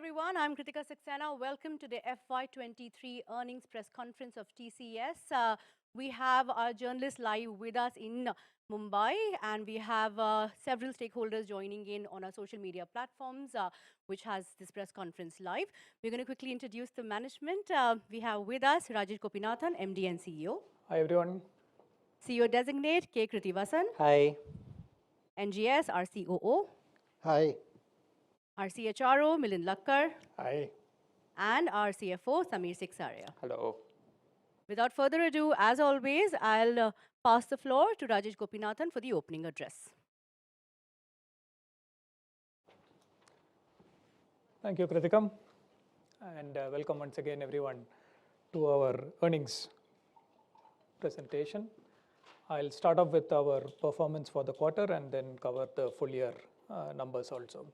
everyone. I'm Kritika Saxena. Welcome to the FY23 earnings press conference of TCS. We have our journalists live with us in Mumbai, and we have several stakeholders joining in on our social media platforms, which has this press conference live. We're going to quickly introduce the management. We have with us Rajesh Gopinathan, MD and CEO. Hi, everyone. CEO designate K. Kritivasan. Hi. NGS, our COO. Hi. Our CHRO, Milind Lakkar. Hi. And our CFO, Samir Siksaria. Hello. Without further ado, as always, I'll pass the floor to Rajesh Gopinathan for the opening address. Thank you, Kritika. And welcome once again, everyone, to our earnings presentation. I'll start off with our performance for the quarter and then cover the full year numbers also.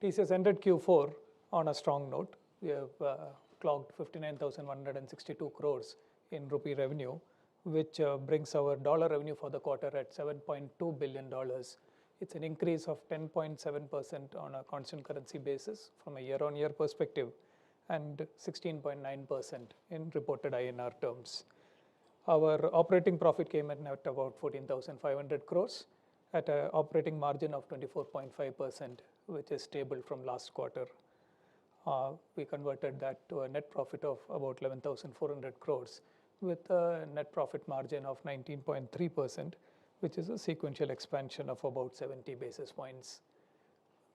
TCS ended Q4 on a strong note. We have clocked 59,162 crores in rupee revenue, which brings our dollar revenue for the quarter at $7.2 billion. It's an increase of 10.7% on a constant currency basis from a year-on-year perspective and 16.9% in reported INR terms. Our operating profit came in at about 14,500 crores at an operating margin of 24.5%, which is stable from last quarter. We converted that to a net profit of about 11,400 crores with a net profit margin of 19.3%, which is a sequential expansion of about 70 basis points.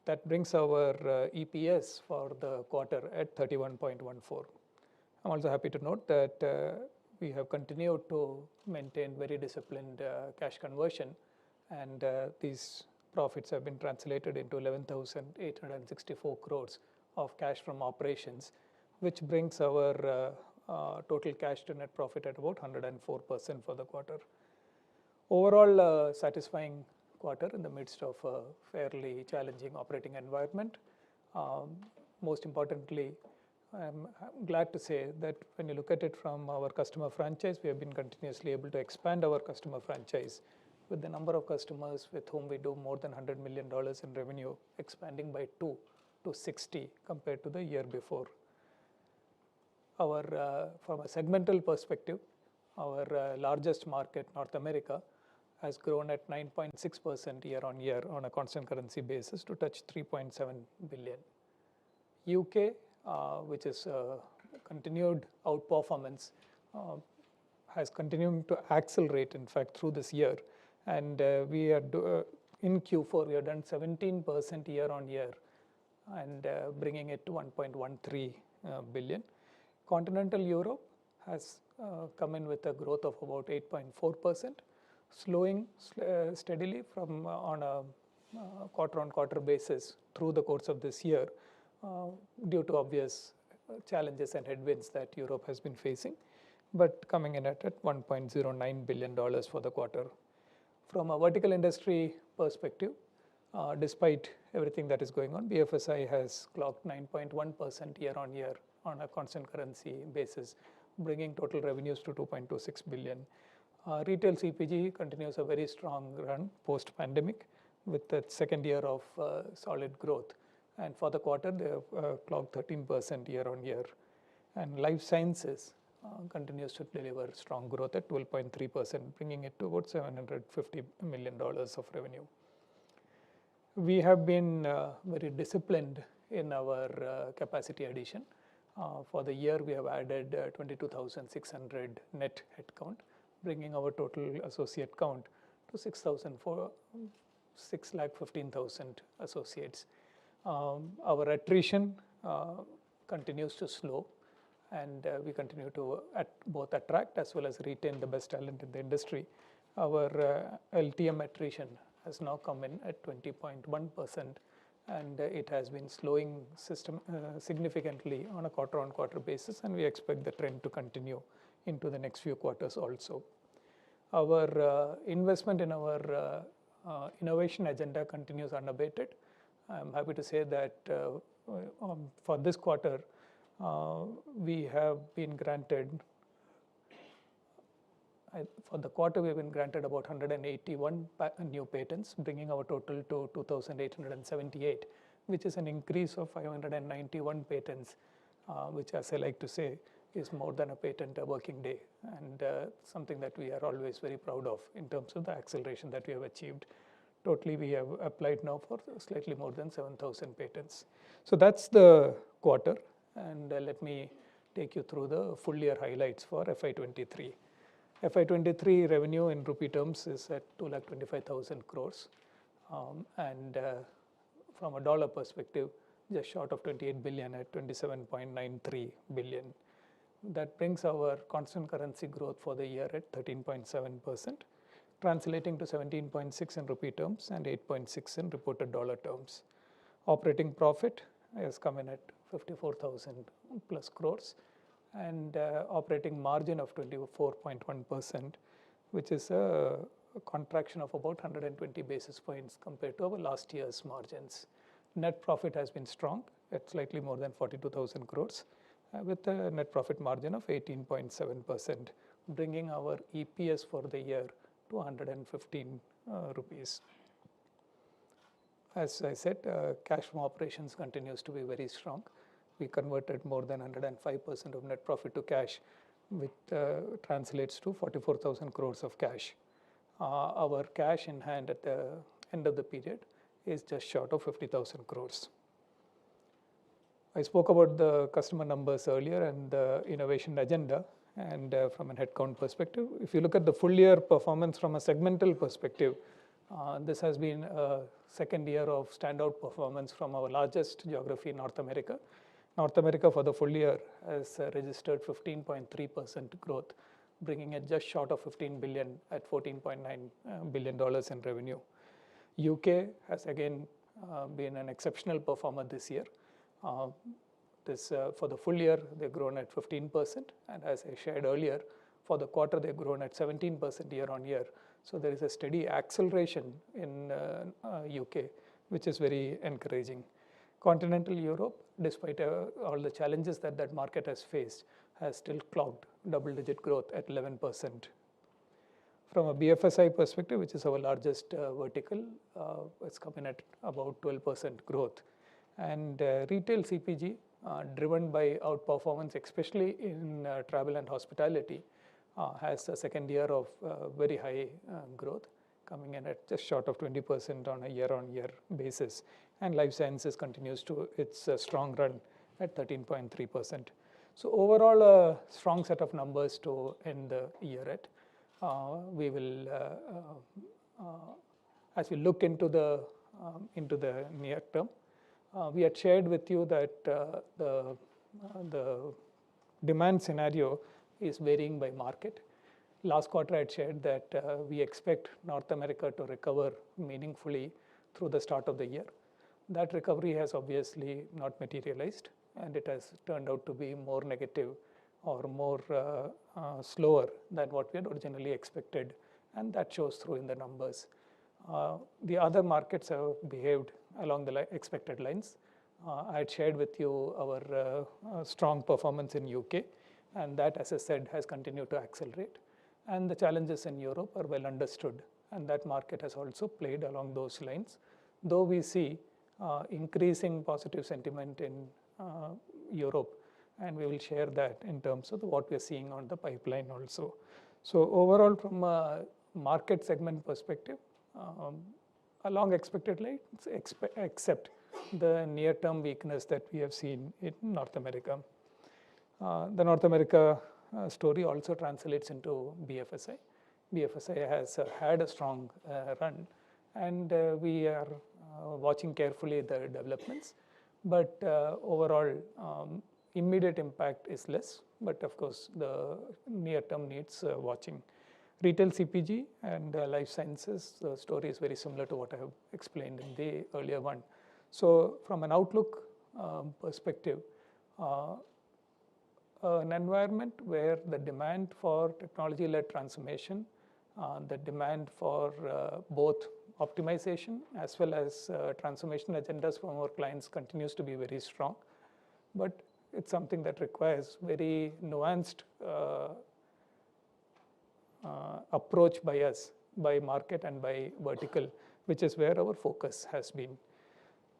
That brings our EPS for the quarter at 31.14. I'm also happy to note that we have continued to maintain very disciplined cash conversion, and these profits have been translated into 11,864 crores of cash from operations, which brings our total cash to net profit at about 104% for the quarter. Overall, satisfying quarter in the midst of a fairly challenging operating environment. Most importantly, I'm glad to say that when you look at it from our customer franchise, we have been continuously able to expand our customer franchise with the number of customers with whom we do more than $100 million in revenue expanding by 2 to 60 compared to the year before. From a segmental perspective, our largest market, North America, has grown at 9.6% year on year on a constant currency basis to touch 3.7 billion. UK, which is continued outperformance, has continued to accelerate, in fact, through this year. And we are in Q4, we have done 17% year on year and bringing it to 1.13 billion. Continental Europe has come in with a growth of about 8.4%, slowing steadily from on a quarter-on-quarter basis through the course of this year due to obvious challenges and headwinds that Europe has been facing, but coming in at $1.09 billion for the quarter. From a vertical industry perspective, despite everything that is going on, BFSI has clocked 9.1% year on year on a constant currency basis, bringing total revenues to 2.26 billion. Retail CPG continues a very strong run post-pandemic with the second year of solid growth. And for the quarter, they have clocked 13% year on year. And life sciences continues to deliver strong growth at 12.3%, bringing it to about $750 million of revenue. We have been very disciplined in our capacity addition. For the year, we have added 22,600 net headcount, bringing our total associate count to 6,15,000 associates. Our attrition continues to slow, and we continue to both attract as well as retain the best talent in the industry. Our LTM attrition has now come in at 20.1%, and it has been slowing significantly on a quarter-on-quarter basis, and we expect the trend to continue into the next few quarters also. Our investment in our innovation agenda continues unabated. I'm happy to say that for this quarter, we have been granted, for the quarter, we have been granted about 181 new patents, bringing our total to 2,878, which is an increase of 591 patents, which, as I like to say, is more than a patent a working day, and something that we are always very proud of in terms of the acceleration that we have achieved. Totally, we have applied now for slightly more than 7,000 patents. So that's the quarter, and let me take you through the full year highlights for FY23. FY23 revenue in rupee terms is at 2,25,000 crores, and from a dollar perspective, just short of 28 billion at 27.93 billion. That brings our constant currency growth for the year at 13.7%, translating to 17.6 in rupee terms and 8.6 in reported dollar terms. Operating profit has come in at 54,000 plus crores, and operating margin of 24.1%, which is a contraction of about 120 basis points compared to our last year's margins. Net profit has been strong at slightly more than 42,000 crores, with a net profit margin of 18.7%, bringing our EPS for the year to 115 rupees. As I said, cash from operations continues to be very strong. We converted more than 105% of net profit to cash, which translates to 44,000 crores of cash. Our cash in hand at the end of the period is just short of 50,000 crores. I spoke about the customer numbers earlier and the innovation agenda, and from a headcount perspective, if you look at the full year performance from a segmental perspective, this has been a second year of standout performance from our largest geography, North America. North America for the full year has registered 15.3% growth, bringing it just short of 15 billion at $14.9 billion in revenue. UK has again been an exceptional performer this year. For the full year, they've grown at 15%, and as I shared earlier, for the quarter, they've grown at 17% year on year. So there is a steady acceleration in UK, which is very encouraging. Continental Europe, despite all the challenges that that market has faced, has still clocked double-digit growth at 11%. From a BFSI perspective, which is our largest vertical, it's coming at about 12% growth. And retail CPG, driven by outperformance, especially in travel and hospitality, has a second year of very high growth, coming in at just short of 20% on a year-on-year basis. And life sciences continues to its strong run at 13.3%. So overall, a strong set of numbers to end the year at. We will, as we look into the near term, we had shared with you that the demand scenario is varying by market. Last quarter, I had shared that we expect North America to recover meaningfully through the start of the year. That recovery has obviously not materialized, and it has turned out to be more negative or more slower than what we had originally expected, and that shows through in the numbers. The other markets have behaved along the expected lines. I had shared with you our strong performance in UK, and that, as I said, has continued to accelerate. And the challenges in Europe are well understood, and that market has also played along those lines, though we see increasing positive sentiment in Europe, and we will share that in terms of what we are seeing on the pipeline also. So overall, from a market segment perspective, along expected lines, except the near-term weakness that we have seen in North America. The North America story also translates into BFSI. BFSI has had a strong run, and we are watching carefully the developments. But overall, immediate impact is less, but of course, the near term needs watching. Retail CPG and life sciences, the story is very similar to what I have explained in the earlier one. So from an outlook perspective, an environment where the demand for technology-led transformation, the demand for both optimization as well as transformation agendas from our clients continues to be very strong. But it's something that requires very nuanced approach by us, by market and by vertical, which is where our focus has been.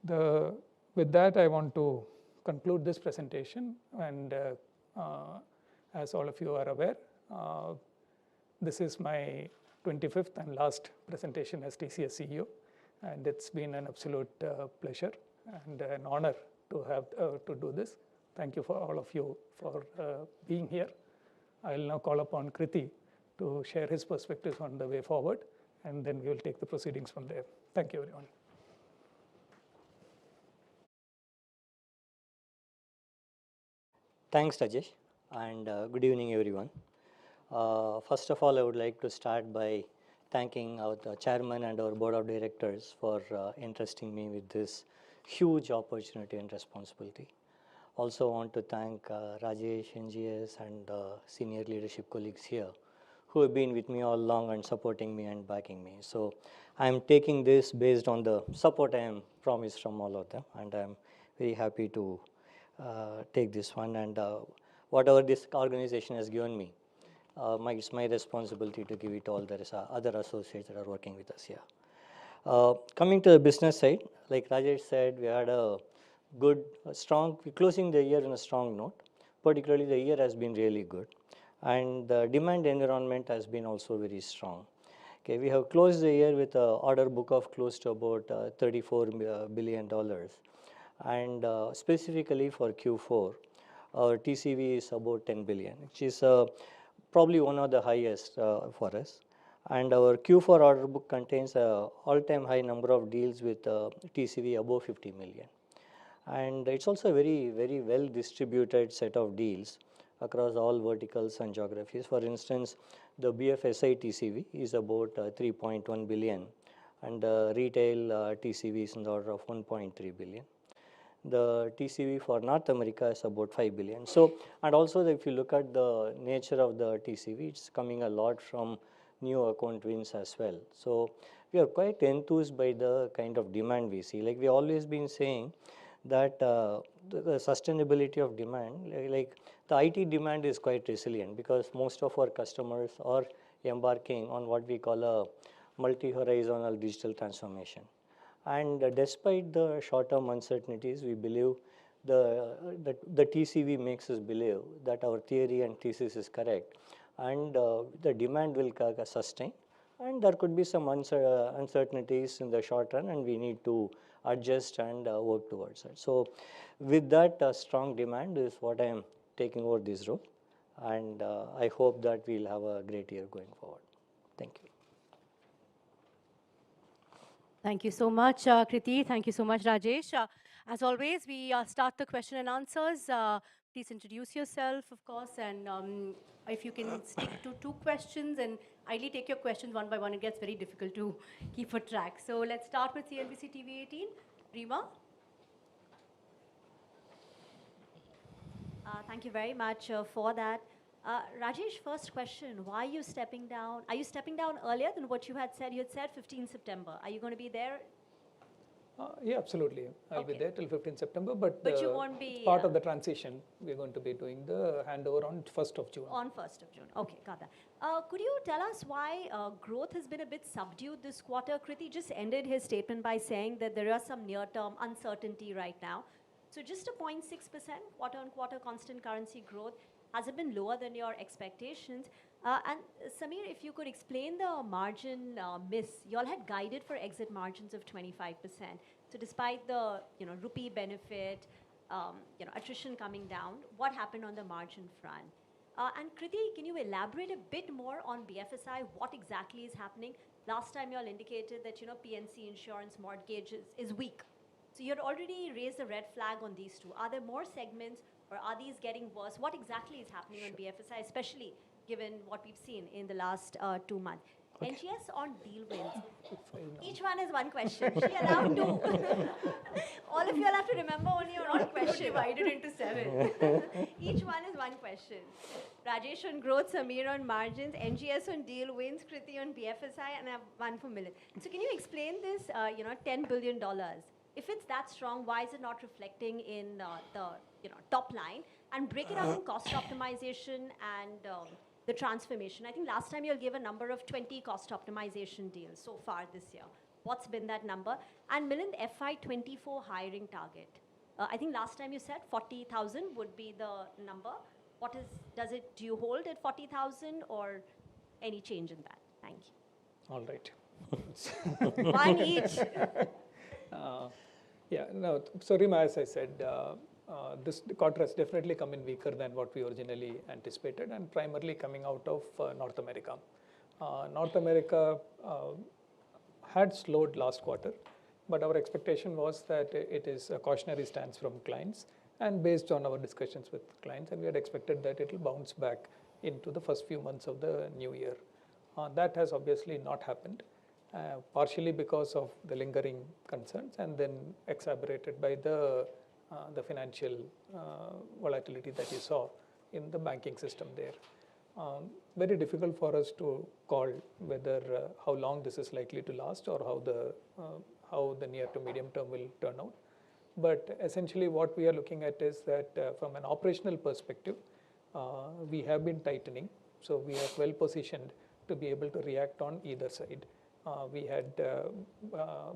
The with that, I want to conclude this presentation. And as all of you are aware, this is my 25th and last presentation as TCS CEO. And it's been an absolute pleasure and an honor to have to do this. Thank you for all of you for being here. I'll now call upon Kriti to share his perspectives on the way forward, and then we will take the proceedings from there. Thank you, everyone. Thanks, Rajesh, and good evening, everyone. First of all, I would like to start by thanking our chairman and our board of directors for entrusting me with this huge opportunity and responsibility. Also want to thank Rajesh, NGS, and senior leadership colleagues here who have been with me all along and supporting me and backing me. So I am taking this based on the support I am promised from all of them, and I am very happy to take this one. And whatever this organization has given me, it's my responsibility to give it all the other associates that are working with us here. Coming to the business side, like Rajesh said, we had a good, strong, closing the year in a strong note. Particularly, the year has been really good, and the demand environment has been also very strong. Okay, we have closed the year with an order book of close to about $34 billion, and specifically for Q4, our TCV is about 10 billion, which is probably one of the highest for us. And our Q4 order book contains an all-time high number of deals with TCV above 50 million. And it's also a very, very well distributed set of deals across all verticals and geographies. For instance, the BFSI TCV is about 3.1 billion, and retail TCV is in the order of 1.3 billion. The TCV for North America is about 5 billion. So, and also if you look at the nature of the TCV, it's coming a lot from new account wins as well. So we are quite enthused by the kind of demand we see. Like we always been saying that the sustainability of demand, like the IT demand is quite resilient because most of our customers are embarking on what we call a multi-horizontal digital transformation. And despite the short-term uncertainties, we believe the TCV makes us believe that our theory and thesis is correct, and the demand will sustain. And there could be some uncertainties in the short run, and we need to adjust and work towards it. So with that strong demand is what I am taking over this role, and I hope that we'll have a great year going forward. Thank you. Thank you so much, Kriti. Thank you so much, Rajesh. As always, we start the question and answers. Please introduce yourself, of course, and if you can stick to 2 questions, and ideally take your questions one by one. It gets very difficult to keep a track. So let's start with CNBC TV 18. Rima? Thank you very much for that. Rajesh, first question, why are you stepping down? Are you stepping down earlier than what you had said? You had said 15 September. Are you going to be there? Yeah, absolutely. I'll be there till 15 September, but you won't be part of the transition. We're going to be doing the handover on 1st of June. On 1st of June. Okay, got that. Could you tell us why growth has been a bit subdued this quarter? Kriti just ended his statement by saying that there are some near-term uncertainty right now. So just a 0.6% quarter-on-quarter constant currency growth. Has it been lower than your expectations? And Samir, if you could explain the margin miss. You all had guided for exit margins of 25%. So despite the rupee benefit, attrition coming down, what happened on the margin front? And Kriti, can you elaborate a bit more on BFSI? What exactly is happening? Last time you all indicated that PNC insurance mortgages is weak. So you had already raised a red flag on these two. Are there more segments, or are these getting worse? What exactly is happening on BFSI, especially given what we've seen in the last 2 months? Okay. NGS on deal wins. Each one is one question. She allowed 2. All of you all have to remember only your own question. Divided into 7. Each one is one question. Rajesh on growth, Samir on margins, NGS on deal wins, Kriti on BFSI, and I have one for Milind. So can you explain this, $10 billion? If it's that strong, why is it not reflecting in the top line? And break it up in cost optimization and the transformation. I think last time you gave a number of 20 cost optimization deals so far this year. What's been that number? And Milind, FY24 hiring target. I think last time you said 40,000 would be the number. What is, do you hold at 40,000 or any change in that? Thank you. All right. One each. Yeah, no, so Rima, as I said, this quarter has definitely come in weaker than what we originally anticipated, and primarily coming out of North America. North America had slowed last quarter, but our expectation was that it is a cautionary stance from clients, and based on our discussions with clients, and we had expected that it will bounce back into the first few months of the new year. That has obviously not happened. Partially because of the lingering concerns, and then exacerbated by the financial volatility that you saw in the banking system there. Very difficult for us to call whether how long this is likely to last, or how the near to medium term will turn out. But essentially what we are looking at is that from an operational perspective, we have been tightening, so we are well positioned to be able to react on either side. We had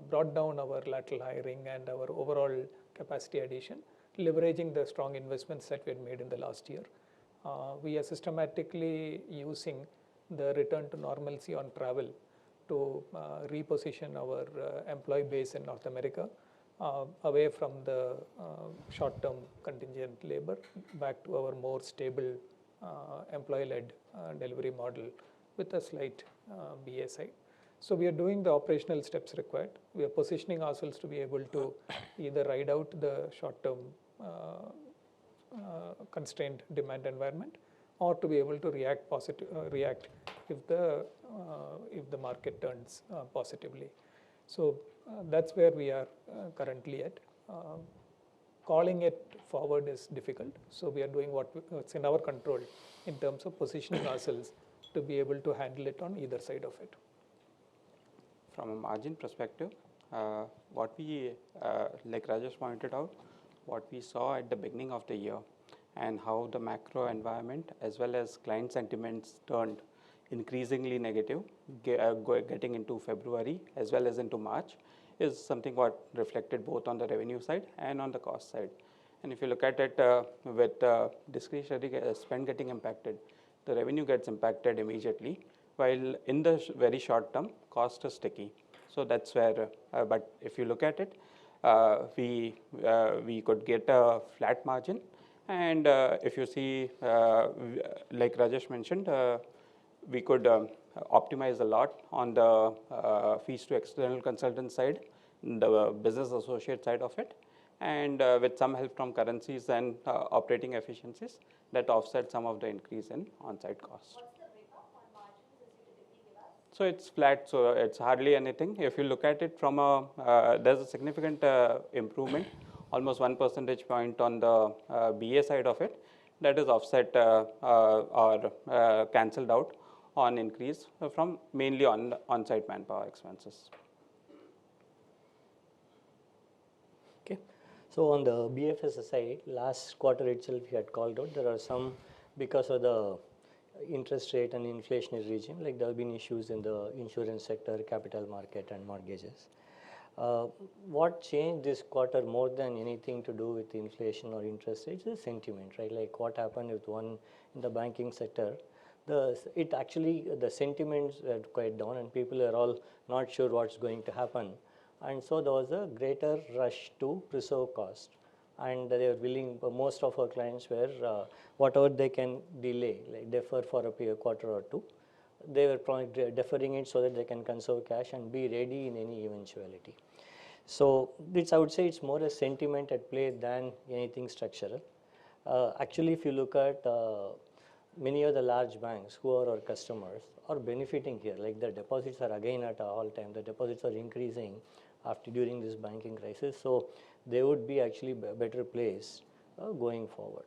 brought down our lateral hiring and our overall capacity addition, leveraging the strong investments that we had made in the last year. We are systematically using the return to normalcy on travel to reposition our employee base in North America away from the short-term contingent labor back to our more stable employee-led delivery model with a slight BA side. So we are doing the operational steps required. We are positioning ourselves to be able to either ride out the short-term constrained demand environment, or to be able to react if the market turns positively. So that's where we are currently at. Calling it forward is difficult, so we are doing what's in our control in terms of positioning ourselves to be able to handle it on either side of it. From a margin perspective, what we, like Rajesh pointed out, what we saw at the beginning of the year and how the macro environment as well as client sentiments turned increasingly negative getting into February as well as into March is something what reflected both on the revenue side and on the cost side. And if you look at it with discretionary spend getting impacted, the revenue gets impacted immediately, while in the very short term, cost is sticky. So that's where, but if you look at it, we could get a flat margin. And if you see, like Rajesh mentioned, we could optimize a lot on the fees to external consultant side, the business associate side of it, and with some help from currencies and operating efficiencies that offset some of the increase in on-site costs. So it's flat, so it's hardly anything. If you look at it from a, there's a significant improvement, almost 1 percentage point on the BA side of it, that is offset or cancelled out on increase from mainly on on-site manpower expenses. Okay, so on the BFS side, last quarter itself we had called out there are some, because of the interest rate and inflationary regime, like there have been issues in the insurance sector, capital market and mortgages. What changed this quarter more than anything to do with inflation or interest rates is sentiment, right? Like what happened with one in the banking sector, the sentiments were quite down and people are all not sure what's going to happen. And so there was a greater rush to preserve cost. And they were willing, most of our clients were, whatever they can delay, like defer for a quarter or two, they were probably deferring it so that they can conserve cash and be ready in any eventuality. So this, I would say it's more a sentiment at play than anything structural. Actually, if you look at many of the large banks who are our customers are benefiting here, like their deposits are again at an all-time, the deposits are increasing during this banking crisis. So they would be actually a better place going forward.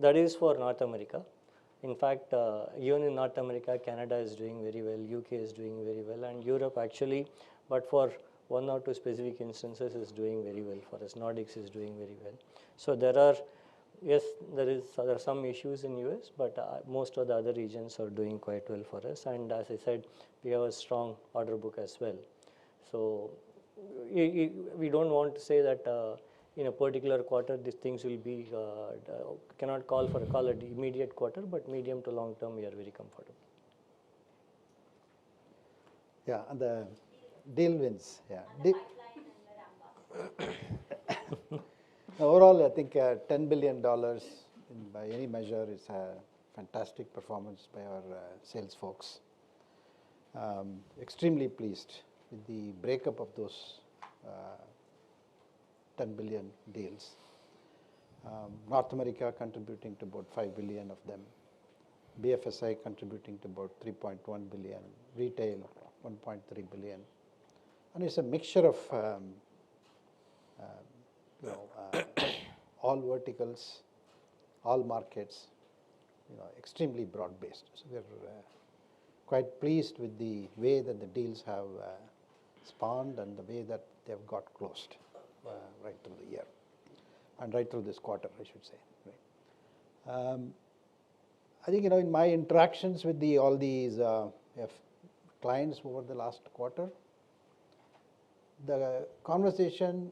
That is for North America. In fact, even in North America, Canada is doing very well, UK is doing very well, and Europe actually, but for 1 or 2 specific instances is doing very well for us. Nordics is doing very well. So there are, yes, there are some issues in US, but most of the other regions are doing quite well for us. And as I said, we have a strong order book as well. So we don't want to say that in a particular quarter, these things will be, cannot call it immediate quarter, but medium to long term, we are very comfortable. Yeah, and the deal wins. Yeah. Overall, I think $10 billion by any measure is a fantastic performance by our sales folks. Extremely pleased with the breakup of those 10 billion deals. North America contributing to about 5 billion of them. BFSI contributing to about 3.1 billion. Retail 1.3 billion. And it's a mixture of all verticals, all markets, extremely broad-based. So we're quite pleased with the way that the deals have spawned and the way that they've got closed right through the year and right through this quarter, I should say. Right. I think in my interactions with all these clients over the last quarter, the conversation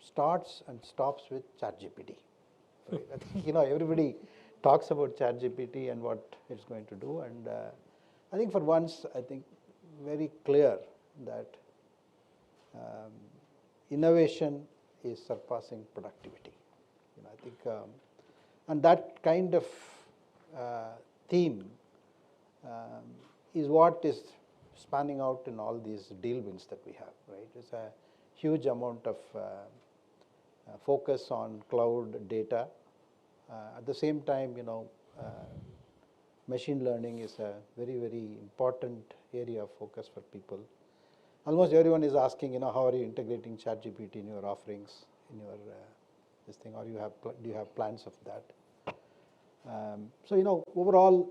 starts and stops with ChatGPT. Right? I think everybody talks about ChatGPT and what it's going to do, and I think for once, I think very clear that innovation is surpassing productivity. I think, and that kind of theme is what is spanning out in all these deal wins that we have. Right, it's a huge amount of focus on cloud data. At the same time, machine learning is a very, very important area of focus for people. Almost everyone is asking, how are you integrating ChatGPT in your offerings, in your this thing, or do you have plans of that? So overall,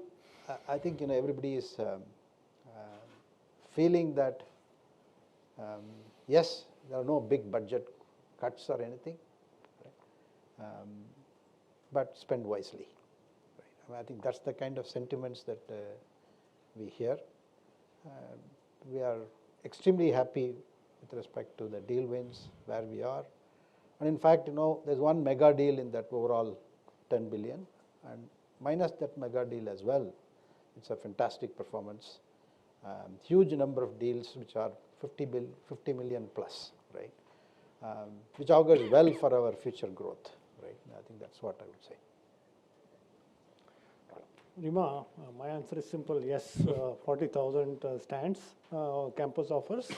I think everybody is feeling that yes, there are no big budget cuts or anything, right? But spend wisely. Right? I think that's the kind of sentiments that we hear. We are extremely happy with respect to the deal wins, where we are. And in fact, there's one mega deal in that overall 10 billion, and minus that mega deal as well, it's a fantastic performance. Huge number of deals which are 50 million plus, right? Which augurs well for our future growth, right? I think that's what I would say. Rima, my answer is simple. Yes, 40,000 stands, campus offers.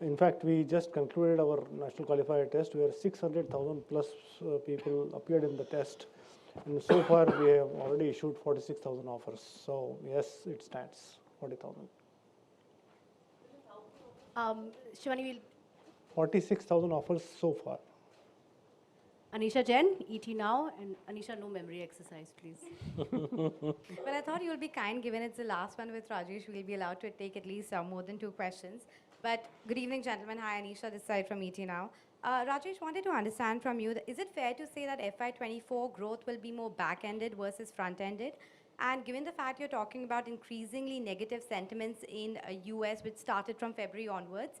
In fact, we just concluded our national qualifier test where 600,000 plus people appeared in the test. And so far, we have already issued 46,000 offers. So yes, it stands, 40,000. Shivani will. 46,000 offers so far. Anisha Jain, ET Now, and Anisha, no memory exercise, please. Well, I thought you'll be kind, given it's the last one with Rajesh. We'll be allowed to take at least more than 2 questions. But good evening, gentlemen. Hi, Anisha, this side from ET Now. Rajesh, wanted to understand from you, is it fair to say that FY24 growth will be more back-ended versus front-ended? And given the fact you're talking about increasingly negative sentiments in US, which started from February onwards,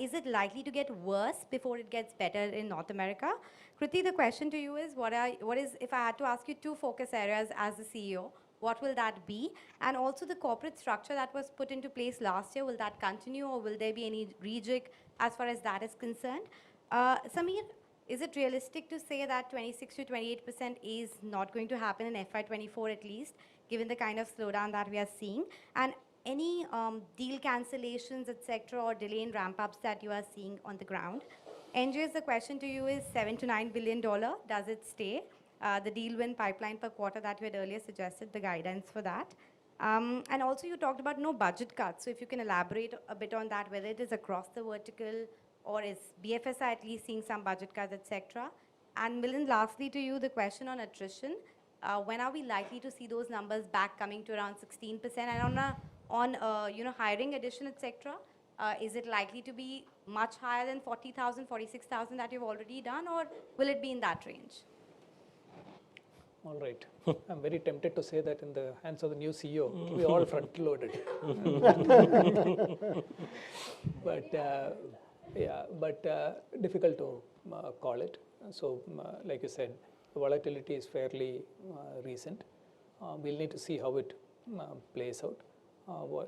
is it likely to get worse before it gets better in North America? Kriti, the question to you is, what is, if I had to ask you 2 focus areas as the CEO, what will that be? And also the corporate structure that was put into place last year, will that continue, or will there be any rejig as far as that is concerned? Samir, is it realistic to say that 26 to 28% is not going to happen in FY24 at least, given the kind of slowdown that we are seeing? And any deal cancellations, etc., or delay in ramp-ups that you are seeing on the ground? NJS, the question to you is $7 to $9 billion. Does it stay? The deal win pipeline per quarter that you had earlier suggested, the guidance for that. And also you talked about no budget cuts. So if you can elaborate a bit on that, whether it is across the vertical, or is BFSI at least seeing some budget cuts, etc.? And Milind, lastly to you, the question on attrition. When are we likely to see those numbers back coming to around 16%? And on hiring addition, etc., is it likely to be much higher than 40,000, 46,000 that you've already done, or will it be in that range? All right. I'm very tempted to say that in the hands of the new CEO, we all front-loaded. But difficult to call it. So, like you said, the volatility is fairly recent. We'll need to see how it plays out.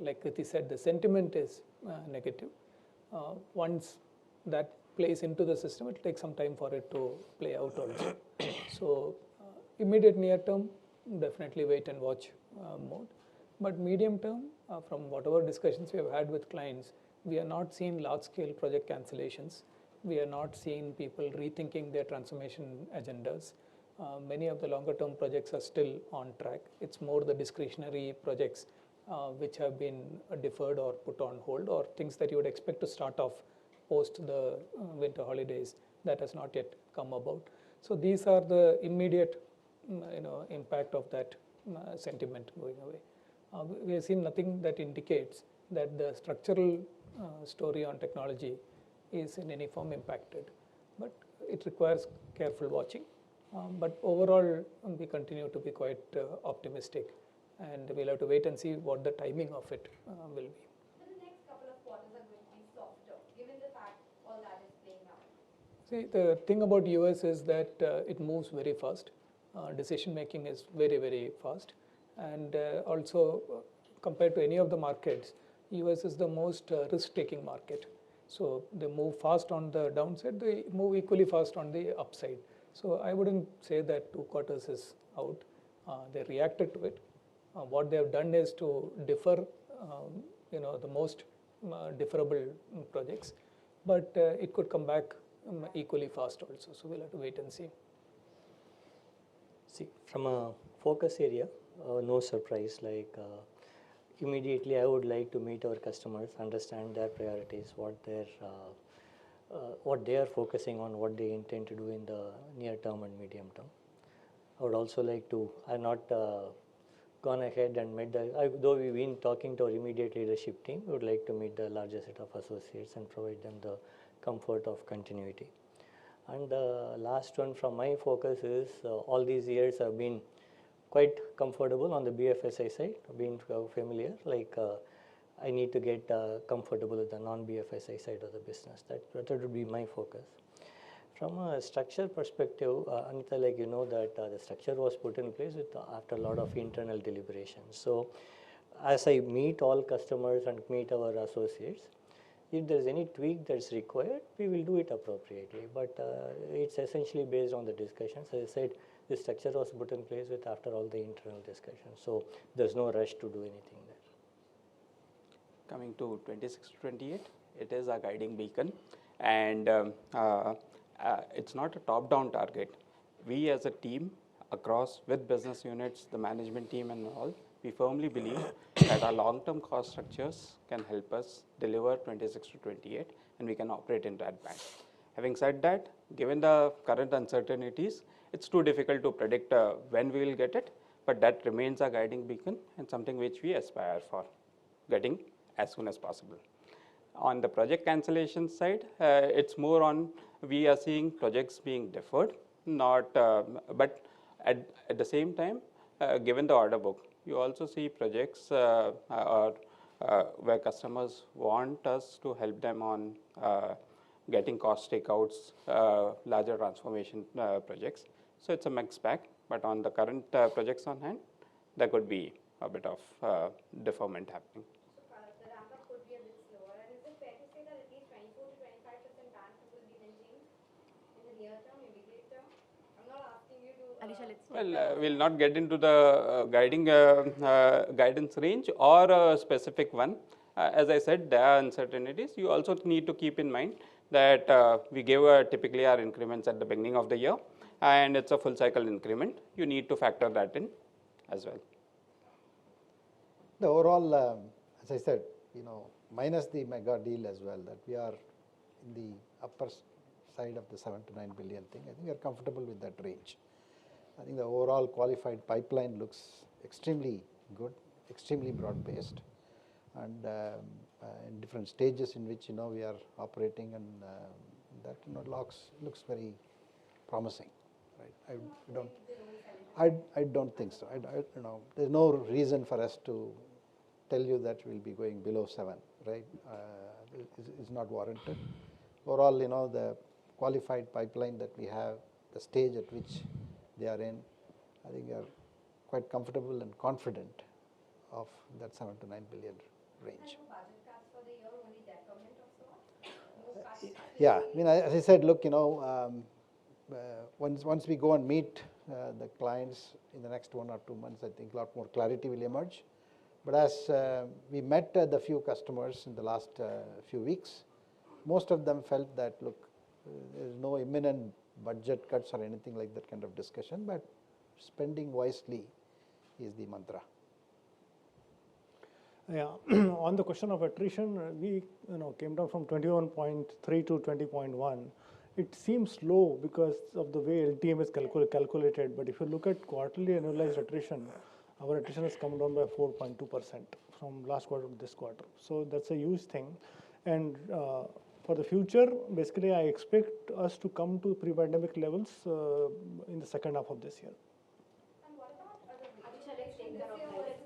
Like Kriti said, the sentiment is negative. Once that plays into the system, it will take some time for it to play out also. So, immediate near term, definitely wait and watch mode. But medium term, from whatever discussions we have had with clients, we are not seeing large scale project cancellations. We are not seeing people rethinking their transformation agendas. Many of the longer term projects are still on track. It's more the discretionary projects which have been deferred or put on hold, or things that you would expect to start off post the winter holidays that has not yet come about. So these are the immediate impact of that sentiment going away. We have seen nothing that indicates that the structural story on technology is in any form impacted, but it requires careful watching. But overall, we continue to be quite optimistic, and we'll have to wait and see what the timing of it will be. So the next couple of quarters are going to be softer, given the fact all that is playing out. See, the thing about US is that it moves very fast. Decision making is very, very fast, and also compared to any of the markets, US is the most risk-taking market. So they move fast on the downside, they move equally fast on the upside. So I wouldn't say that 2 quarters is out. They reacted to it. What they have done is to defer, the most deferrable projects, but it could come back equally fast also. So we'll have to wait and see. See, from a focus area, no surprise, like immediately I would like to meet our customers, understand their priorities, what they are focusing on, what they intend to do in the near term and medium term. I would also like to, I'm not gone ahead and met though we've been talking to our immediate leadership team, we would like to meet the larger set of associates and provide them the comfort of continuity. And the last one from my focus is all these years I've been quite comfortable on the BFSI side, being familiar, like I need to get comfortable with the non-BFSI side of the business. That would be my focus. From a structure perspective, Anita, like you know that the structure was put in place after a lot of internal deliberations. So as I meet all customers and meet our associates, if there is any tweak that's required, we will do it appropriately. But it's essentially based on the discussions. As I said, the structure was put in place after all the internal discussions. So there's no rush to do anything there. Coming to 26 to 28, it is a guiding beacon, and it's not a top-down target. We as a team across with business units, the management team and all, we firmly believe that our long-term cost structures can help us deliver 26 to 28, and we can operate in that band. Having said that, given the current uncertainties, it's too difficult to predict when we will get it, but that remains our guiding beacon and something which we aspire for getting as soon as possible. On the project cancellation side, it's more on we are seeing projects being deferred, not, but at the same time, given the order book, you also see projects where customers want us to help them on getting cost takeouts, larger transformation projects. So it's a mixed bag, but on the current projects on hand, there could be a bit of deferment happening. So the ramp-up could be a bit slower. And is it fair to say that at least 24 to 25% band will be maintained in the near term, immediate term? I'm not asking you to... Alisha, let's Well, we'll not get into the guidance range or a specific one. As I said, there are uncertainties. You also need to keep in mind that we give typically our increments at the beginning of the year, and it's a full cycle increment. You need to factor that in as well. The overall, as I said, minus the mega deal as well, that we are in the upper side of the 7 to 9 billion thing. I think we are comfortable with that range. I think the overall qualified pipeline looks extremely good, extremely broad-based, and in different stages in which we are operating, and that looks very promising. Right? I don't think so. There's no reason for us to tell you that we'll be going below 7. Right? It's not warranted. Overall, the qualified pipeline that we have, the stage at which they are in, I think we are quite comfortable and confident of that 7 to 9 billion range. Yeah, I mean, as I said, look, once we go and meet the clients in the next 1 or 2 months, I think a lot more clarity will emerge. But as we met the few customers in the last few weeks, most of them felt that, look, there is no imminent budget cuts or anything like that kind of discussion, but spending wisely is the mantra. Yeah, on the question of attrition, we came down from 21.3 to 20.1. It seems low because of the way LTM is calculated, but if you look at quarterly annualized attrition, our attrition has come down by 4.2% from last quarter to this quarter. So that's a huge thing. And for the future, basically, I expect us to come to pre-pandemic levels in the second half of this year. And what about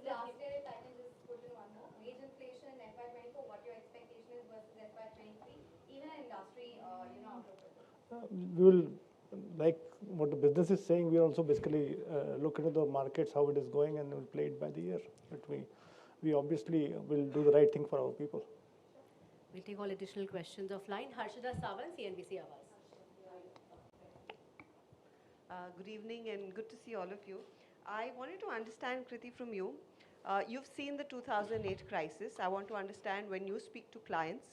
last year, if I can just put in one more, wage inflation in FY24, what your expectation is versus FY23, even an industry outlook? We will, like what the business is saying, we also basically look into the markets, how it is going, and we'll play it by the year. But we obviously will do the right thing for our people. We'll take all additional questions offline. Harshada Sawant, CNBC Awaaz. Good evening and good to see all of you. I wanted to understand, Kriti, from you. You've seen the 2008 crisis. I want to understand, when you speak to clients,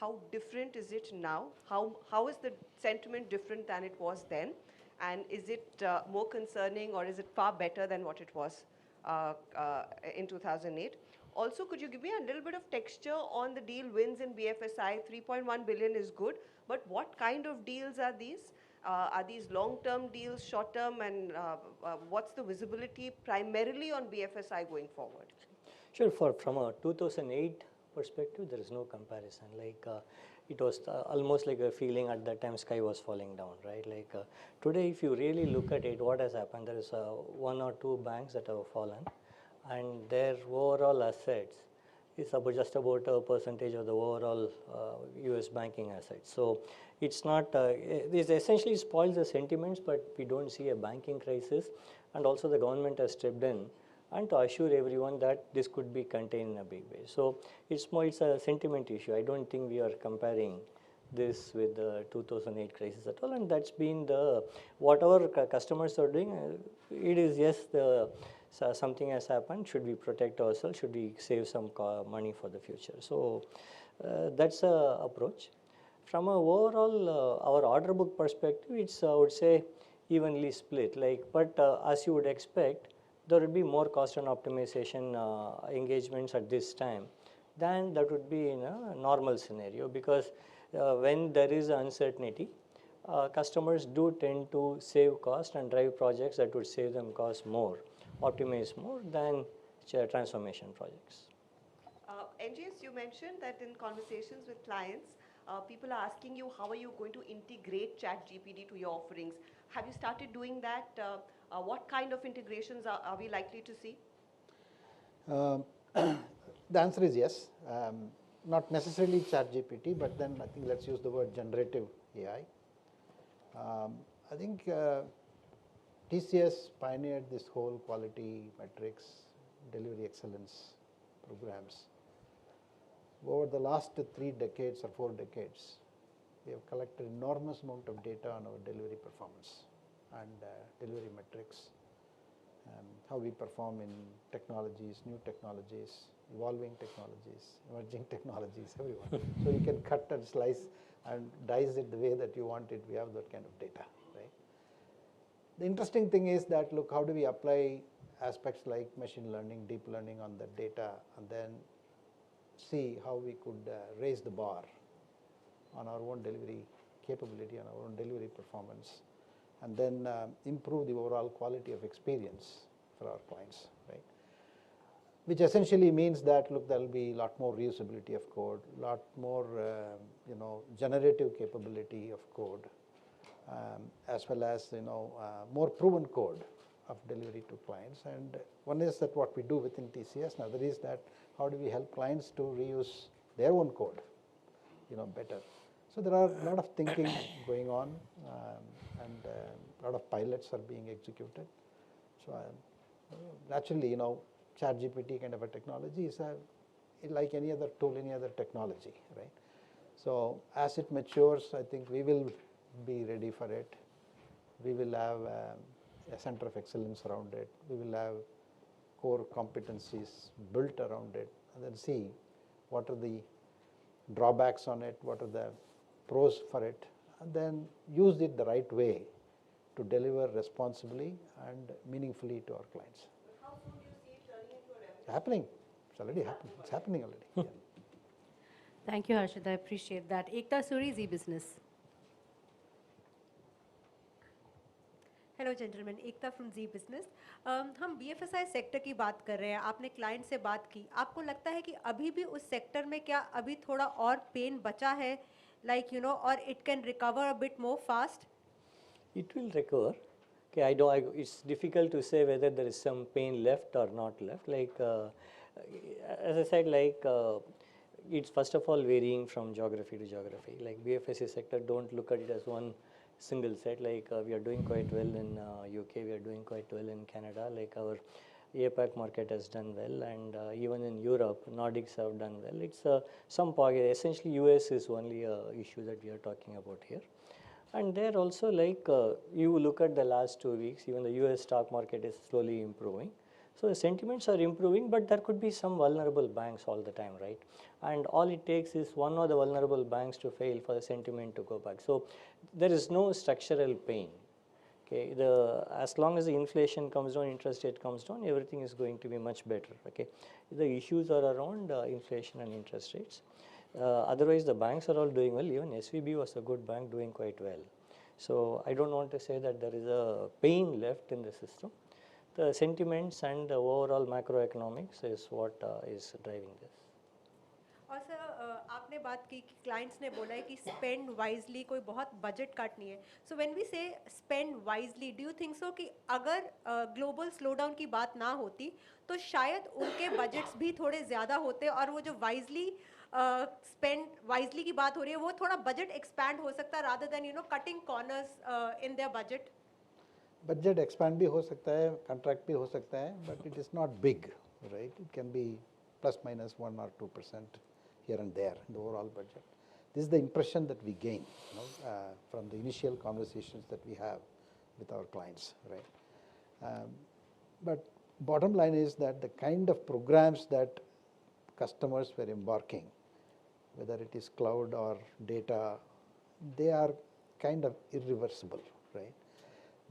how different is it now? How is the sentiment different than it was then? And is it more concerning, or is it far better than what it was in 2008? Also, could you give me a little bit of texture on the deal wins in BFSI? 3.1 billion is good, but what kind of deals are these? Are these long-term deals, short-term, and what's the visibility primarily on BFSI going forward? Sure. From a 2008 perspective, there is no comparison. It was almost like a feeling at that time sky was falling down, right? Today, if you really look at it, what has happened, there is 1 or 2 banks that have fallen, and their overall assets is just about a percentage of the overall US banking assets. So it's not, this essentially spoils the sentiments, but we don't see a banking crisis. And also the government has stepped in and to assure everyone that this could be contained in a big way. So it's a sentiment issue. I don't think we are comparing this with the 2008 crisis at all. And that's been whatever customers are doing, it is, yes, something has happened. Should we protect ourselves? Should we save some money for the future? So that's the approach. From a overall, our order book perspective, it's, I would say, evenly split. But as you would expect, there would be more cost and optimization engagements at this time than that would be in a normal scenario, because when there is uncertainty, customers do tend to save cost and drive projects that would save them cost more, optimize more than transformation projects. NGS, you mentioned that in conversations with clients, people are asking you, how are you going to integrate ChatGPT to your offerings? Have you started doing that? What kind of integrations are we likely to see? The answer is yes. Not necessarily ChatGPT, but then I think let's use the word generative AI. I think TCS pioneered this whole quality metrics, delivery excellence programs. Over the last 3 decades or 4 decades, we have collected enormous amount of data on our delivery performance and delivery metrics, how we perform in technologies, new technologies, evolving technologies, emerging technologies, everyone. So you can cut and slice and dice it the way that you want it. We have that kind of data, right? The interesting thing is that, look, how do we apply aspects like machine learning, deep learning on the data, and then see how we could raise the bar on our own delivery capability, on our own delivery performance, and then improve the overall quality of experience for our clients, right? Which essentially means that, look, there will be a lot more reusability of code, a lot more generative capability of code, as well as more proven code of delivery to clients. And one is that what we do within TCS, another is that how do we help clients to reuse their own code better. So there are a lot of thinking going on, and a lot of pilots are being executed. So naturally, you know, ChatGPT kind of a technology is like any other tool, any other technology, right? So as it matures, I think we will be ready for it. We will have a center of excellence around it. We will have core competencies built around it, and then see what are the drawbacks on it, what are the pros for it, and then use it the right way to deliver responsibly and meaningfully to our clients. How soon do you see it turning into a revenue? It's happening. It's already happening. It's happening already. Yeah. Thank you, Harshad. I appreciate that. Ekta Suri, Z Business. Hello gentleman, Ekta from Z business. हम BFSI sector की बात कर रहे हैं, आपने client से बात की, आपको लगता है कि अभी भी उस सेक्टर में क्या अभी थोड़ा और पेन बचा है, लाइक यू नो, और it can recover a bit more fast? It will recover. Okay, it's difficult to say whether there is some pain left or not left. Like as I said, like it's first of all varying from geography to geography. Like BFSI sector, don't look at it as one single set. Like we are doing quite well in UK, we are doing quite well in Canada. Like our APAC market has done well, and even in Europe, Nordics have done well. It's some pocket. Essentially, US is only a issue that we are talking about here. And there also, like you look at the last 2 weeks, even the US stock market is slowly improving. So the sentiments are improving, but there could be some vulnerable banks all the time, right? And all it takes is one of the vulnerable banks to fail for the sentiment to go back. So there is no structural pain. Okay, as long as the inflation comes down, interest rate comes down, everything is going to be much better. Okay, the issues are around inflation and interest rates. Otherwise, the banks are all doing well. Even SVB was a good bank, doing quite well. So I don't want to say that there is a pain left in the system. The sentiments and the overall macroeconomics is what is driving this. और sir आपने बात की कि clients ने बोला है कि spend wisely, कोई बहुत बजट कट नहीं है. सो व्हेन वी से spend wisely, do you think so कि अगर ग्लोबल स्लोडाउन की बात ना होती तो शायद उनके बजट्स भी थोड़े ज़्यादा होते, और वो जो वाइजली स्पेंड वाइजली की बात हो रही है, वो थोड़ा बजट एक्सपैंड हो सकता है rather than you know cutting corners in their budget? Budget expand भी हो सकता है, कंट्रैक्ट भी हो सकता है, but it is not big, right? It can be plus minus 1 or 2% here and there in the overall budget. This is the impression that we gain, you know, from the initial conversations that we have with our clients, right? But bottom line is that the kind of programs that customers were embarking, whether it is cloud or data, they are kind of irreversible, right?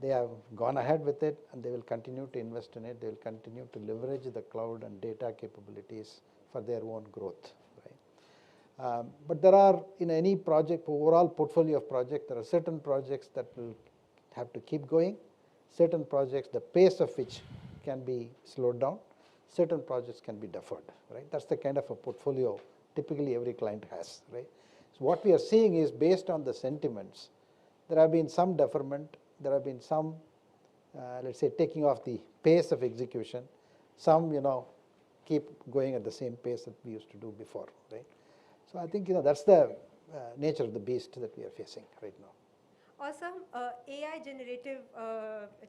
They have gone ahead with it, and they will continue to invest in it. They will continue to leverage the cloud and data capabilities for their own growth, right? But there are, in any project, overall portfolio of projects, there are certain projects that will have to keep going, certain projects, the pace of which can be slowed down, certain projects can be deferred, right? That's the kind of a portfolio typically every client has, right? So what we are seeing is, based on the sentiments, there have been some deferment. There have been some, let's say, taking off the pace of execution. Some, you know, keep going at the same pace that we used to do before, right? So I think, you know, that's the nature of the beast that we are facing right now. और sir हम AI generative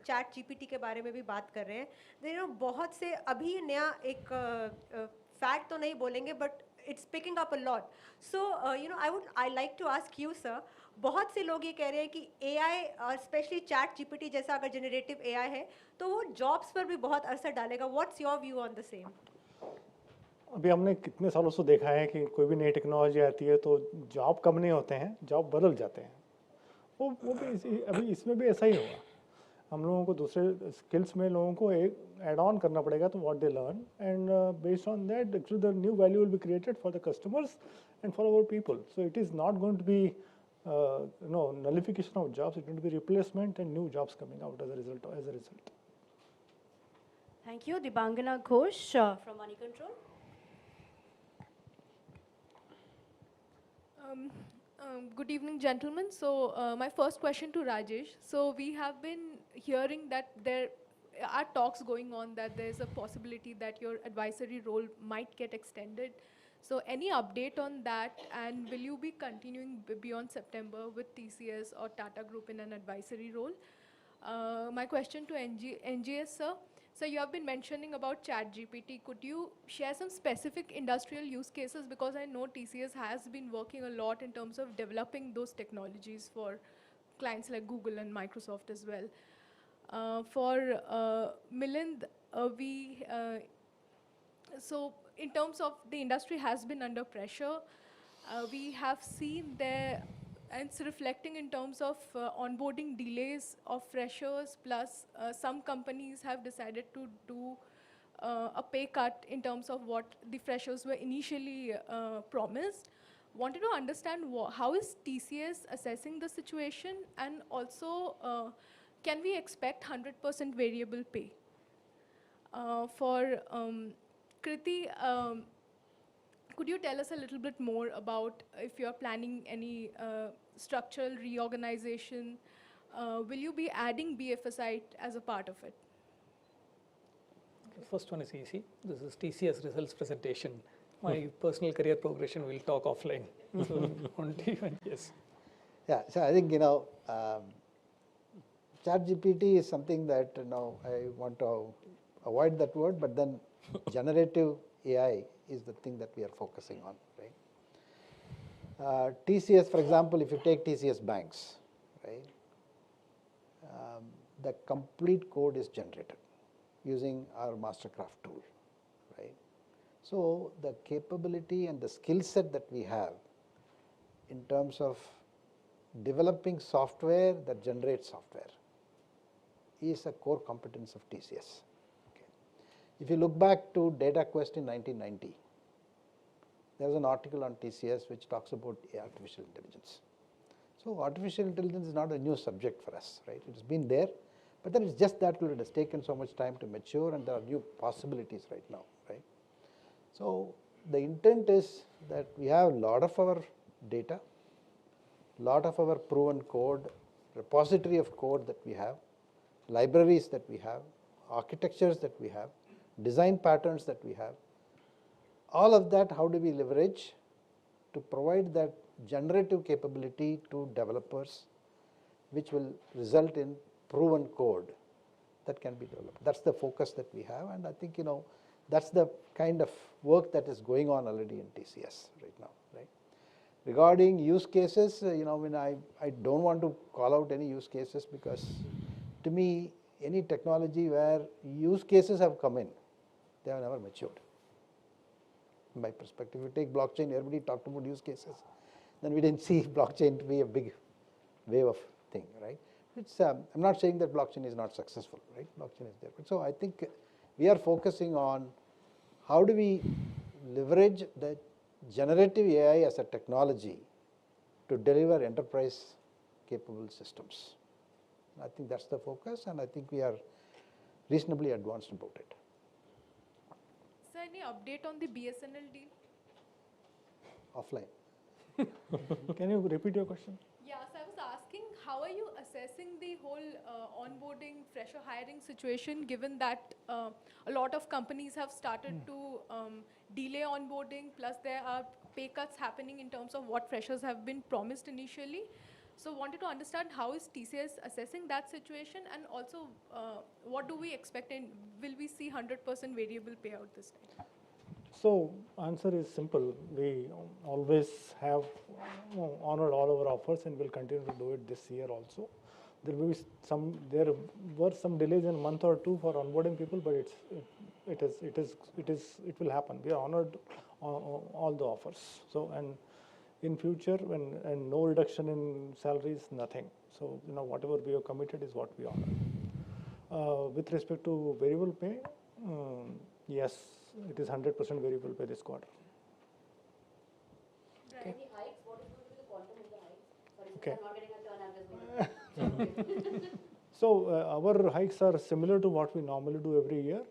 chat GPT के बारे में भी बात कर रहे हैं. यू नो बहुत से अभी नया एक फैक्ट तो नहीं बोलेंगे, but it's picking up a lot. So you know I like to ask you sir, बहुत से लोग ये कह रहे हैं कि AI और स्पेशली चैट जीपीटी जैसा अगर जनरेटिव AI है तो वो जॉब्स पर भी बहुत असर डालेगा. What's your view on the same? अभी हमने कितने सालों से देखा है कि कोई भी नई टेक्नोलॉजी आती है तो जॉब कम नहीं होते हैं, जॉब बदल जाते हैं. वो भी अभी इसमें भी ऐसा ही होगा. हम लोगों को दूसरे स्किल्स में लोगों को एक एड ऑन करना पड़ेगा तो what they learn, and based on that actually the new value will be created for the customers and for our people. So it is not going to be nullification of jobs. It will be replacement and new jobs coming out as a result. Thank you. Dibangana Ghosh from Money Control. Good evening, gentlemen. So my first question to Rajesh. So we have been hearing that there are talks going on that there's a possibility that your advisory role might get extended. So any update on that, and will you be continuing beyond September with TCS or Tata Group in an advisory role? My question to NGS, sir. So you have been mentioning about ChatGPT. Could you share some specific industrial use cases? Because I know TCS has been working a lot in terms of developing those technologies for clients like Google and Microsoft as well. For Milind, so in terms of the industry has been under pressure, we have seen there, and it's reflecting in terms of onboarding delays of freshers, plus some companies have decided to do a pay cut in terms of what the freshers were initially promised. Wanted to understand how is TCS assessing the situation, and also can we expect 100% variable pay? For Kriti, could you tell us a little bit more about if you're planning any structural reorganization? Will you be adding BFSI as a part of it? The first one is easy. This is TCS results presentation. My personal career progression we'll talk offline. So on to you, yes. Yeah, so I think, ChatGPT is something that, I want to avoid that word, but then generative AI is the thing that we are focusing on, right? TCS, for example, if you take TCS banks, right, the complete code is generated using our Mastercraft tool, right? So the capability and the skill set that we have in terms of developing software that generates software is a core competence of TCS. Okay. If you look back to DataQuest in 1990, there was an article on TCS which talks about artificial intelligence. So artificial intelligence is not a new subject for us, right? It has been there, but then it's just that it has taken so much time to mature, and there are new possibilities right now, right? So the intent is that we have a lot of our data, lot of our proven code, repository of code that we have, libraries that we have, architectures that we have, design patterns that we have. All of that, how do we leverage to provide that generative capability to developers, which will result in proven code that can be developed. That's the focus that we have, and I think, that's the kind of work that is going on already in TCS right now, right? Regarding use cases, I don't want to call out any use cases, because to me, any technology where use cases have come in, they have never matured. From my perspective, if you take blockchain, everybody talked about use cases. Then we didn't see blockchain to be a big wave of thing, right? I'm not saying that blockchain is not successful, right? Blockchain is there. So I think we are focusing on how do we leverage the generative AI as a technology to deliver enterprise capable systems. I think that's the focus, and I think we are reasonably advanced about it. So any update on the BSNL deal? Offline. Can you repeat your question? Yeah, so I was asking, how are you assessing the whole onboarding, fresher hiring situation, given that a lot of companies have started to delay onboarding, plus there are pay cuts happening in terms of what freshers have been promised initially. So wanted to understand how is TCS assessing that situation, and also what do we expect, and will we see 100% variable payout this time? So answer is simple. We always have honored all our offers, and will continue to do it this year also. There were some delays in a month or two for onboarding people, but it will happen. We are honored all the offers. So, and in future, and no reduction in salaries, nothing. So whatever we have committed is what we honor. With respect to variable pay, yes, it is 100% variable pay this quarter. Okay. Any hikes? What is going to be the quantum of the hikes? Sorry, Okay. I'm not getting a turn. I'm just So our hikes are similar to what we normally do every year.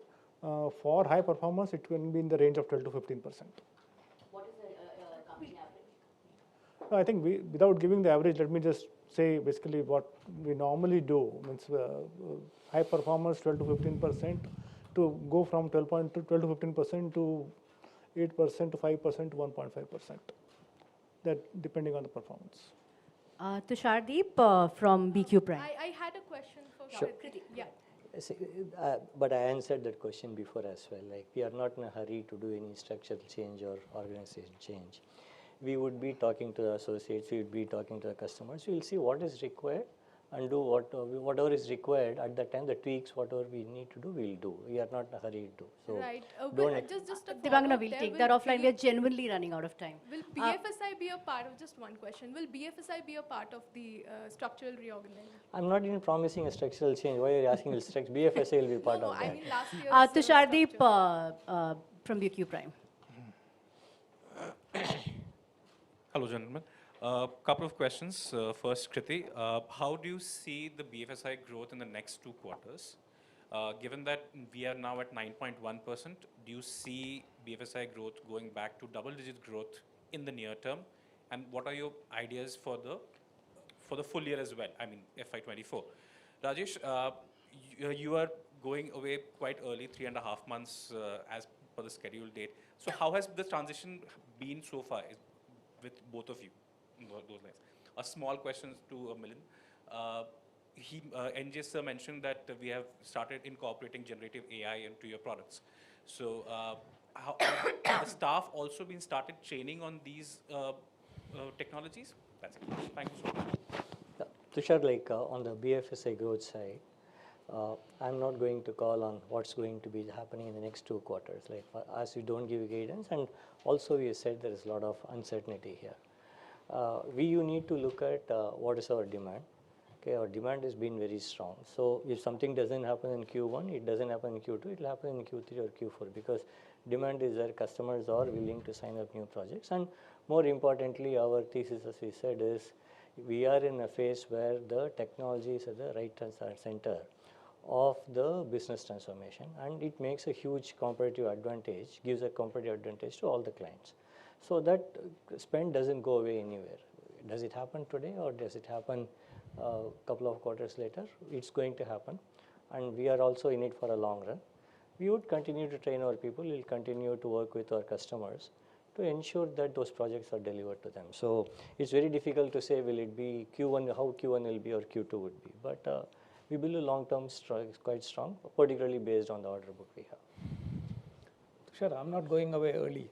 For high performance, it can be in the range of 12 to 15%. What is the company average? I think without giving the average, let me just say basically what we normally do means high performance 12 to 15%, to go from 12 to 15% to 8% to 5% to 1.5%. That depending on the performance. Tushardeep from BQ Prime. I had a question for Sure. Kriti. Yeah. See, but I answered that question before as well. Like, we are not in a hurry to do any structural change or organization change. We would be talking to the associates, we would be talking to the customers. We will see what is required and do whatever is required at that time, the tweaks, whatever we need to do, we'll do. We are not in a hurry to. So Right. don't Just a Devangana, follow-up we'll there. take that offline. We are genuinely running out of time. Will BFSI be a part of, just one question, will BFSI be a part of the structural reorganization? I'm not even promising a structural change. Why are you asking? BFSI will be part No, of that. I mean last year's Tushardeep structure. from BQ Prime. Hello, gentlemen. Couple of questions. First, Kriti, how do you see the BFSI growth in the next 2 quarters? Given that we are now at 9.1%, do you see BFSI growth going back to double-digit growth in the near term? And what are your ideas for the full year as well? I mean, FY24. Rajesh, you are going away quite early, 3.5 months as per the scheduled date. So how has the transition been so far with both of you? Those lines. A small question to Milind. NJ sir mentioned that we have started incorporating generative AI into your products. So how the staff also been started training on these technologies? That's it. Thank you so much. Tushar, like on the BFSI growth side, I'm not going to call on what's going to be happening in the next 2 quarters. Like, as we don't give guidance, and also we said there is a lot of uncertainty here. You need to look at what is our demand. Okay, our demand has been very strong. So if something doesn't happen in Q1, it doesn't happen in Q2, it will happen in Q3 or Q4 because demand is there, customers are willing to sign up new projects. And more importantly, our thesis, as we said, is we are in a phase where the technology is at the right center of the business transformation, and it makes a huge competitive advantage, gives a competitive advantage to all the clients. So that spend doesn't go away anywhere. Does it happen today or does it happen a couple of quarters later? It's going to happen, and we are also in it for a long run. We would continue to train our people, we'll continue to work with our customers to ensure that those projects are delivered to them. So it's very difficult to say will it be Q1, how Q1 will be or Q2 would be. But we believe long-term is quite strong, particularly based on the order book we have. Sure, I'm not going away early.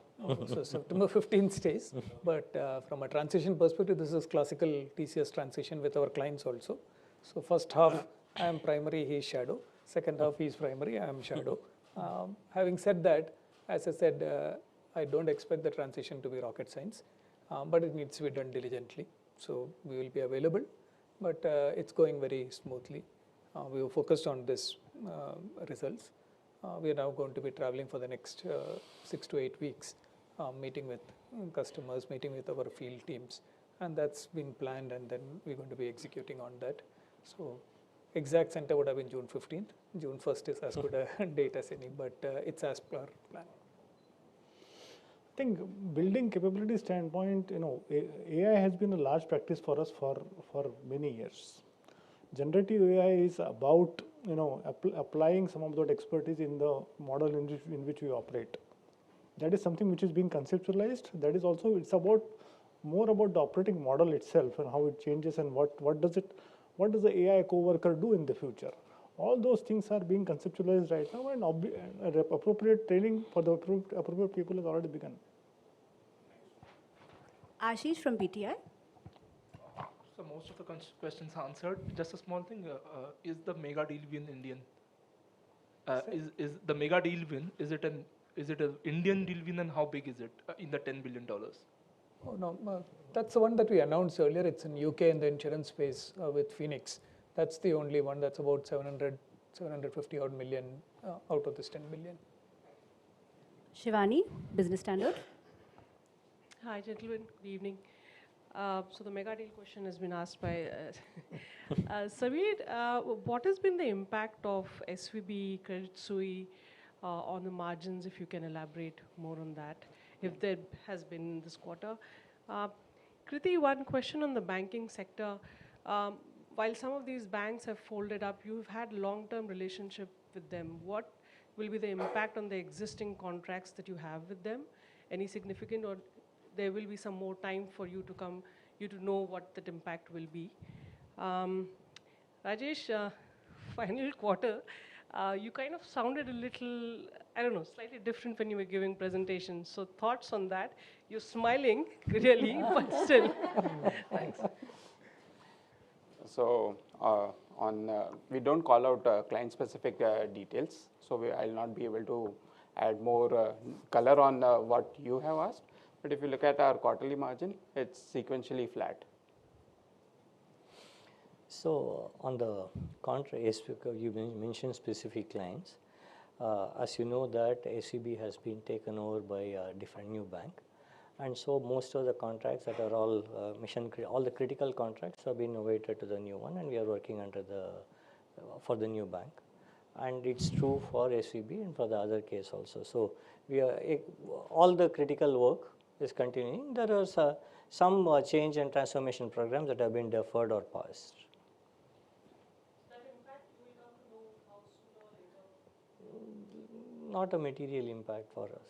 So September 15th stays. But from a transition perspective, this is classical TCS transition with our clients also. So first half, I am primary, he is shadow. Second half, he is primary, I am shadow. Having said that, as I said, I don't expect the transition to be rocket science, but it needs to be done diligently. So we will be available, but it's going very smoothly. We were focused on this results. We are now going to be traveling for the next 6 to 8 weeks, meeting with customers, meeting with our field teams, and that's been planned, and then we're going to be executing on that. So exact center would have been June 15th. June 1st is as good a date as any, but it's as per plan. I think building capability standpoint, AI has been a large practice for us for many years. Generative AI is about applying some of that expertise in the model in which we operate. That is something which is being conceptualized. That is also, it's about more about the operating model itself and how it changes and what does the AI co-worker do in the future. All those things are being conceptualized right now, and appropriate training for the appropriate people has already begun. Ashish from BTI. So most of the questions answered. Just a small thing. Is the mega deal win Indian? Is the mega deal win? Is it an Indian deal win, and how big is it in the $10 billion? Oh no, that's the one that we announced earlier. It's in UK in the insurance space with Phoenix. That's the only one. That's about 750 odd million out of this 10 billion. Shivani, Business Standard. Hi, gentlemen. Good evening. So the mega deal question has been asked by Samir. What has been the impact of SVB, Credit Suisse on the margins, if you can elaborate more on that, if there has been this quarter? Kriti, one question on the banking sector. While some of these banks have folded up, you've had long-term relationship with them. What will be the impact on the existing contracts that you have with them? any significant, or there will be some more time for you to know what that impact will be? Rajesh, final quarter, you kind of sounded a little, I don't know, slightly different when you were giving presentations. So thoughts on that? You're smiling, really, but still. Thanks. So we don't call out client-specific details, so I'll not be able to add more color on what you have asked. But if you look at our quarterly margin, it's sequentially flat. So on the contrary, you mentioned specific clients. As you know that SVB has been taken over by a different new bank. And so most of the contracts that are all all the critical contracts have been innovated to the new one, and we are working under for the new bank. And it's true for SVB and for the other case also. So we are all the critical work is continuing. There are some change and transformation programs that have been deferred or paused. Not a material impact for us.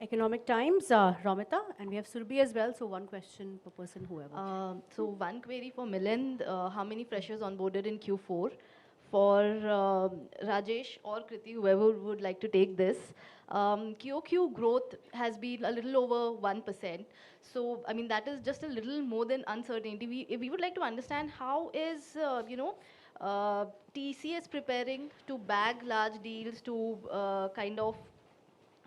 Economic Times, Ramita, and we have Surbi as well, so one question per person, whoever. So one query for Milind, how many freshers onboarded in Q4? For Rajesh or Kriti, whoever would like to take this, QOQ growth has been a little over 1%. So, I mean, that is just a little more than uncertainty. We would like to understand how is, TCS preparing to bag large deals to kind of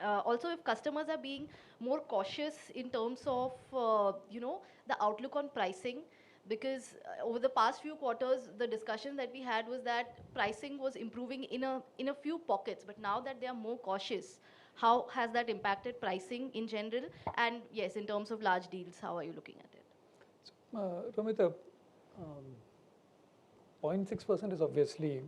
also, if customers are being more cautious in terms of, the outlook on pricing, because over the past few quarters, the discussion that we had was that pricing was improving in a few pockets, but now that they are more cautious, how has that impacted pricing in general? And yes, in terms of large deals, how are you looking at it? Ramita, 0.6% is obviously,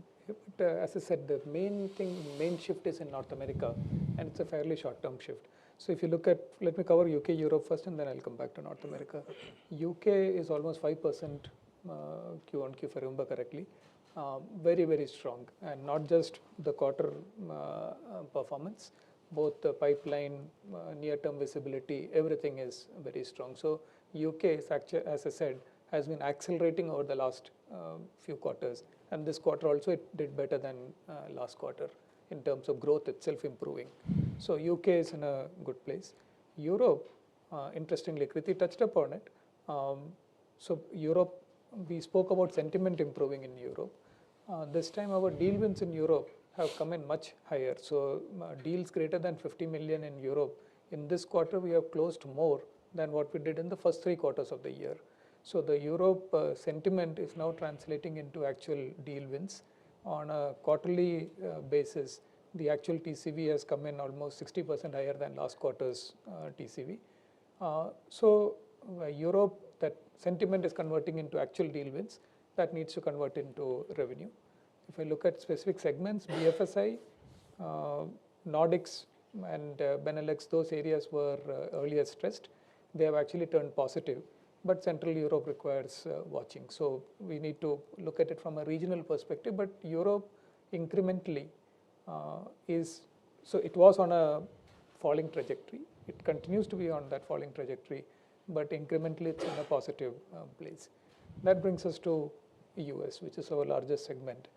as I said, the main shift is in North America, and it's a fairly short-term shift. So if you look at, let me cover UK, Europe first, and then I'll come back to North America. UK is almost 5% Q on Q, if I remember correctly. Very, very strong, and not just the quarter performance, both the pipeline, near-term visibility, everything is very strong. So UK is actually, as I said, has been accelerating over the last few quarters, and this quarter also it did better than last quarter in terms of growth itself improving. So UK is in a good place. Europe, interestingly, Kriti touched upon it. So Europe, we spoke about sentiment improving in Europe. This time our deal wins in Europe have come in much higher. So deals greater than 50 million in Europe, in this quarter we have closed more than what we did in the first 3 quarters of the year. So the Europe sentiment is now translating into actual deal wins. On a quarterly basis, the actual TCV has come in almost 60% higher than last quarter's TCV. So Europe, that sentiment is converting into actual deal wins. That needs to convert into revenue. If I look at specific segments, BFSI, Nordics and Benelux, those areas were earlier stressed. They have actually turned positive, but Central Europe requires watching. So we need to look at it from a regional perspective, but Europe incrementally so it was on a falling trajectory. It continues to be on that falling trajectory, but incrementally it's in a positive place. That brings us to US, which is our largest segment.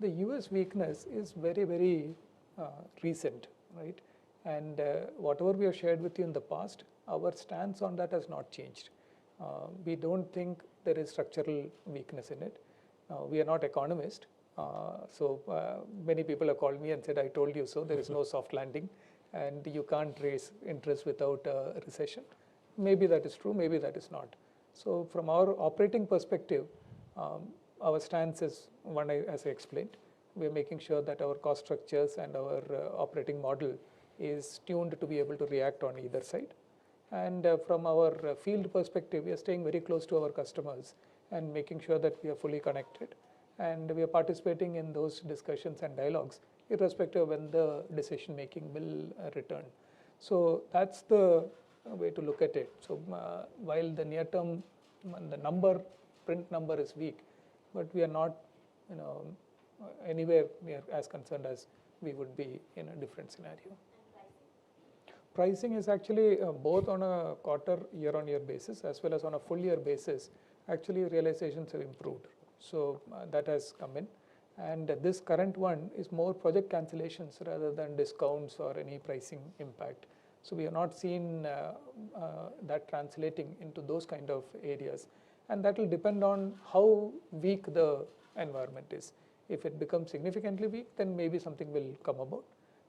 The US weakness is very, very recent, right? And whatever we have shared with you in the past, our stance on that has not changed. We don't think there is structural weakness in it. We are not economists. So many people have called me and said, I told you so, there is no soft landing and you can't raise interest without a recession. Maybe that is true, maybe that is not. So from our operating perspective, our stance is one, as I explained, we are making sure that our cost structures and our operating model is tuned to be able to react on either side. And from our field perspective, we are staying very close to our customers and making sure that we are fully connected. And we are participating in those discussions and dialogues, irrespective of when the decision making will return. So that's the way to look at it. So while the near term, the print number is weak, but we are not, anywhere near as concerned as we would be in a different scenario. Pricing is actually both on a quarter year-on-year basis as well as on a full year basis. Actually, realizations have improved. So that has come in. And this current one is more project cancellations rather than discounts or any pricing impact. So we are not seen that translating into those kind of areas. And that will depend on how weak the environment is. If it becomes significantly weak, then maybe something will come about.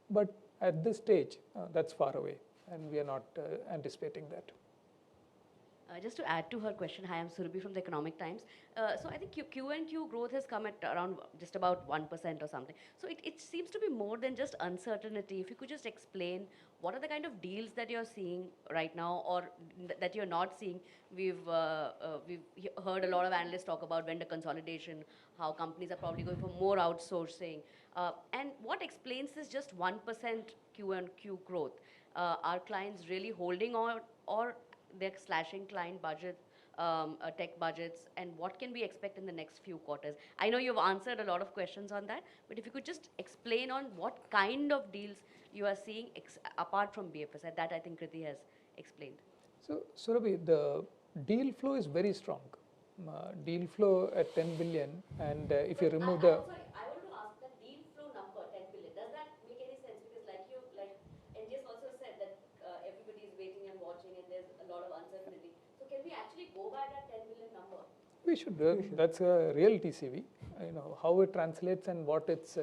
But at this stage, that's far away, and we are not anticipating that. Just to add to her question, hi, I'm Surabhi from the Economic Times. So I think Q&Q growth has come at around just about 1% or something. So it seems to be more than just uncertainty. If you could just explain what are the kind of deals that you're seeing right now or that you're not seeing. We've heard a lot of analysts talk about vendor consolidation, how companies are probably going for more outsourcing. And what explains this just 1% Q&Q growth? Are clients really holding on, or they're slashing client budget, tech budgets, and what can we expect in the next few quarters? I know you've answered a lot of questions on that, but if you could just explain on what kind of deals you are seeing apart from BFSI, that I think Kriti has explained. So Surabhi, the deal flow is very strong. Deal flow at 10 billion, and if you remove the... Sorry, I want to ask the deal flow number, 10 billion. Does that make any sense? Because like NGS also said that everybody is waiting and watching and there's a lot of uncertainty. So can we actually go by that 10 billion number? We should. That's a real TCV. You know, how it translates and what it's...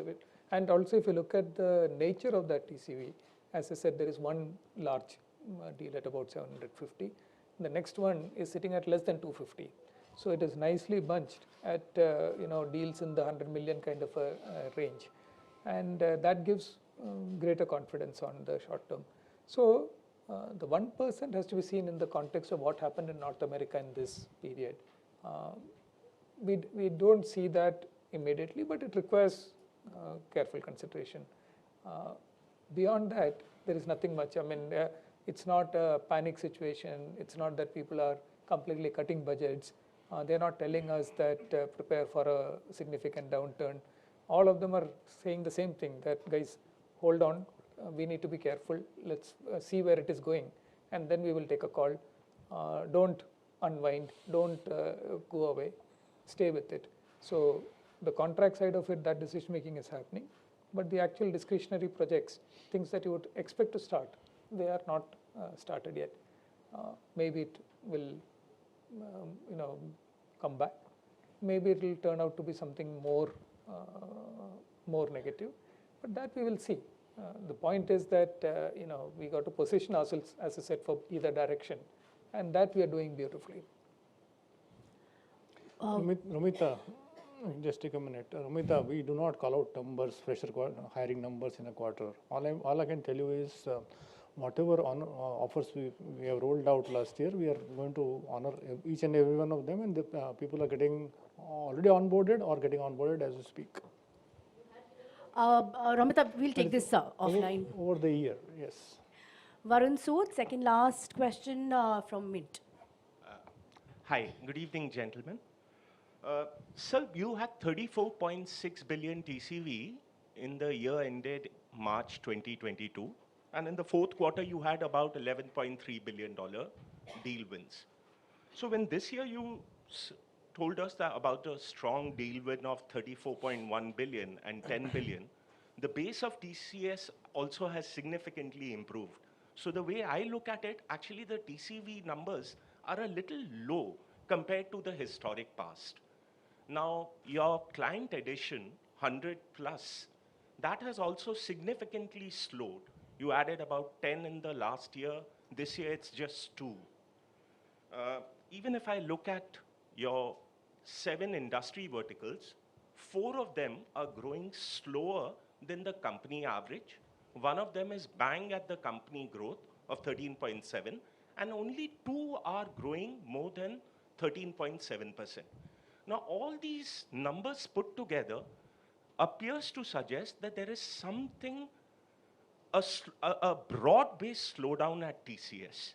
and also if you look at the nature of that TCV, as I said, there is one large deal at about 750. The next one is sitting at less than 250. So it is nicely bunched at deals in the 100 million kind of a range, and that gives greater confidence on the short term. So the 1% has to be seen in the context of what happened in North America in this period. We don't see that immediately, but it requires careful consideration. Beyond that, there is nothing much. I mean, it's not a panic situation. It's not that people are completely cutting budgets. They're not telling us that prepare for a significant downturn. All of them are saying the same thing, that guys, hold on, we need to be careful. Let's see where it is going, and then we will take a call. Don't unwind, don't go away, stay with it. So the contract side of it, that decision making is happening, but the actual discretionary projects, things that you would expect to start, they are not started yet. Maybe it will come back. Maybe it will turn out to be something more negative, but that we will see. The point is that we got to position ourselves, as I said, for either direction, and that we are doing beautifully. Romita, just take a minute. Romita, we do not call out numbers, fresher hiring numbers in a quarter. All I can tell you is whatever offers we have rolled out last year, we are going to honor each and every one of them, and the people are getting already onboarded or getting onboarded as we speak. Ramita, we'll take this offline. Over the year, yes. Varun Sood, second last question from Mint. Hi, good evening, gentlemen. Sir, you had 34.6 billion TCV in the year ended March 2022. And in the fourth quarter, you had about $11.3 billion deal wins. So when this year you told us that about a strong deal win of 34.1 billion and 10 billion, the base of TCS also has significantly improved. So the way I look at it, actually the TCV numbers are a little low compared to the historic past. Now, your client addition, 100 plus, that has also significantly slowed. You added about 10 in the last year. This year, it's just 2. Even if I look at your 7 industry verticals, 4 of them are growing slower than the company average. One of them is bang at the company growth of 13.7, and only 2 are growing more than 13.7%. Now, all these numbers put together appears to suggest that there is something, a broad-based slowdown at TCS.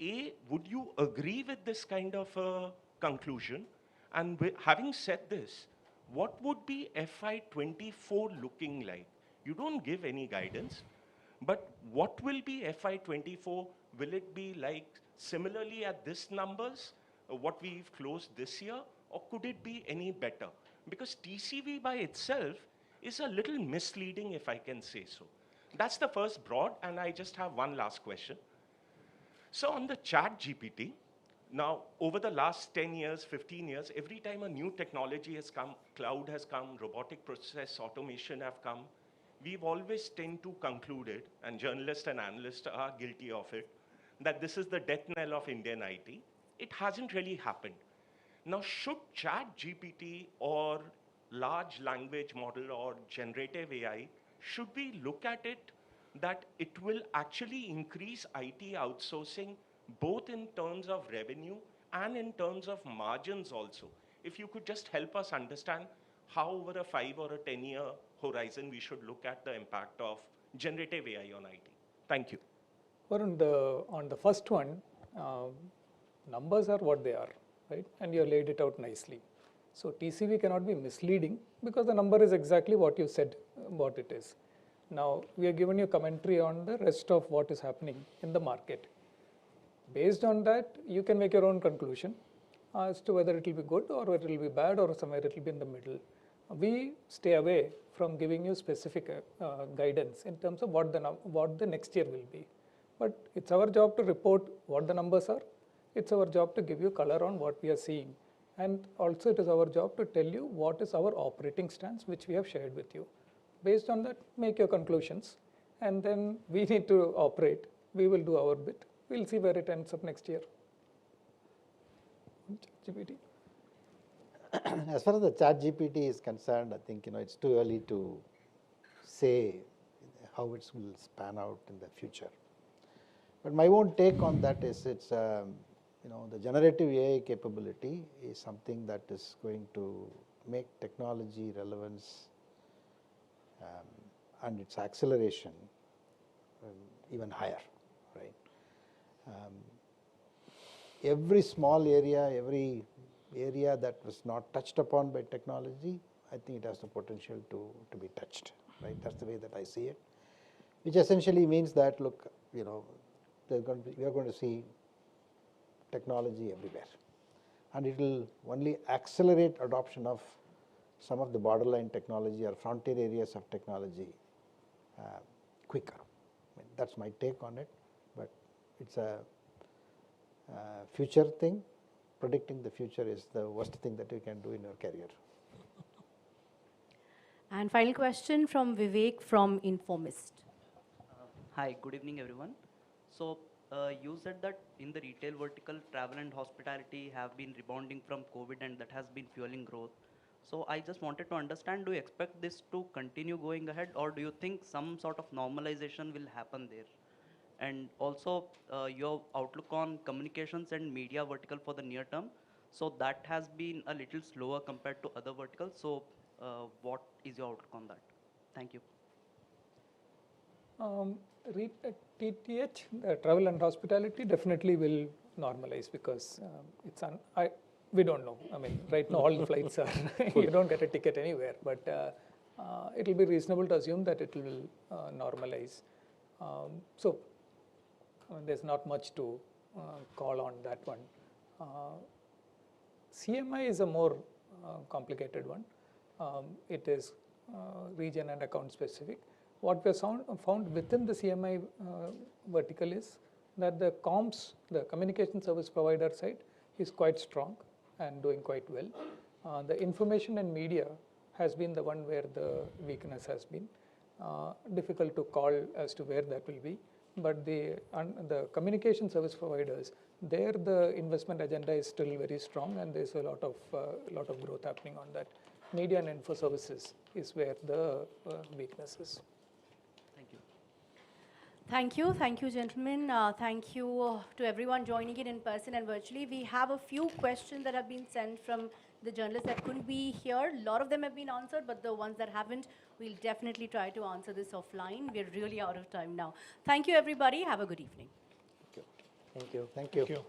A, would you agree with this kind of a conclusion? And having said this, what would be FY24 looking like? You don't give any guidance, But what will be FY24? Will it be like similarly at this numbers, what we've closed this year, or could it be any better? Because TCV by itself is a little misleading, if I can say so. That's the first broad, and I just have one last question. So on the chat GPT, now over the last 10 years, 15 years, every time a new technology has come, cloud has come, robotic process automation have come, we've always tend to conclude it, and journalists and analysts are guilty of it, that this is the death knell of Indian IT. It hasn't really happened. Now, should chat GPT or large language model or generative AI, should we look at it that it will actually increase IT outsourcing, both in terms of revenue and in terms of margins also? If you could just help us understand how over a 5 or a 10-year horizon we should look at the impact of generative AI on IT. Thank you. Well, on the first one, numbers are what they are, right? And you laid it out nicely. So TCV cannot be misleading because the number is exactly what you said what it is. Now, we have given you commentary on the rest of what is happening in the market. Based on that, you can make your own conclusion as to whether it will be good or whether it will be bad or somewhere it will be in the middle. We stay away from giving you specific guidance in terms of what the next year will be. But it's our job to report what the numbers are. It's our job to give you color on what we are seeing. And also it is our job to tell you what is our operating stance, which we have shared with you. Based on that, make your conclusions. And then we need to operate. We will do our bit. We'll see where it ends up next year. GPT. As far as the chat GPT is concerned, I think it's too early to say how it will span out in the future. But my own take on that is it's the generative AI capability is something that is going to make technology relevance and its acceleration even higher, right? Every small area, every area that was not touched upon by technology, I think it has the potential to be touched, right? That's the way that I see it, which essentially means that, look, we are going to see technology everywhere. And it will only accelerate adoption of some of the borderline technology or frontier areas of technology quicker. I mean, that's my take on it, but it's a future thing. Predicting the future is the worst thing that you can do in your career. And final question from Vivek from Informist. Hi, good evening, everyone. So you said that in the retail vertical, travel and hospitality have been rebounding from COVID, and that has been fueling growth. So I just wanted to understand, do you expect this to continue going ahead, or do you think some sort of normalization will happen there? And also your outlook on communications and media vertical for the near term. So that has been a little slower compared to other verticals. So what is your outlook on that? Thank you. TTH, travel and hospitality, definitely will normalize because we don't know. I mean, right now all the flights are, you don't get a ticket anywhere, but it will be reasonable to assume that it will normalize. So there's not much to call on that one. CMI is a more complicated one. It is region and account specific. What we have found within the CMI vertical is that the comms, the communication service provider side, is quite strong and doing quite well. The information and media has been the one where the weakness has been. Difficult to call as to where that will be. But the communication service providers, there the investment agenda is still very strong, and there's a lot of growth happening on that. Media and info services is where the weakness is. Thank you. Thank you. Thank you, gentlemen. Thank you to everyone joining in person and virtually. We have a few questions that have been sent from the journalists that couldn't be here. A lot of them have been answered, but the ones that haven't, we'll definitely try to answer this offline. We're really out of time now. Thank you, everybody. Have a good evening. Thank you. Thank you. Thank you.